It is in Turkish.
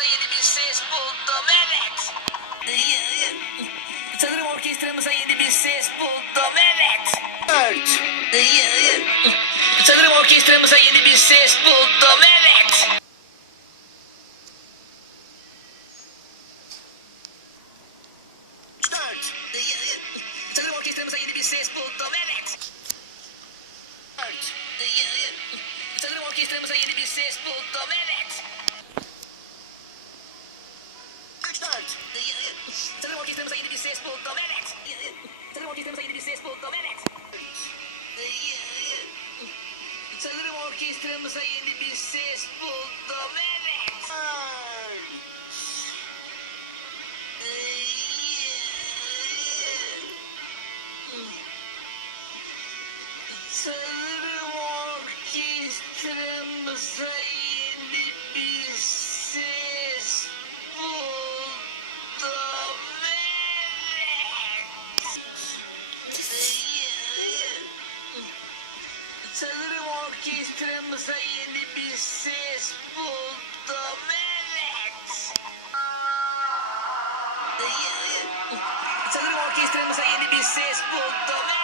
orkestramıza yeni bir ses buldum, evet. Sanırım orkestramıza yeni bir ses buldum, evet. Dört. Sanırım orkestramıza yeni bir ses buldum, evet. Dört. Sanırım orkestramıza yeni bir ses buldum, evet. Dört. Sanırım orkestramıza yeni bir ses buldum, evet. Üç dört. Sanırım orkestramıza yeni bir ses buldum, evet. Sanırım orkestramıza yeni bir ses buldum, evet. Sanırım orkestramıza yeni bir ses buldum, evet. Sanırım orkestramıza yeni bir ses buldum, evet. Sanırım orkestramıza yeni bir ses buldum, evet. Sanırım orkestramıza yeni bir ses buldum, evet.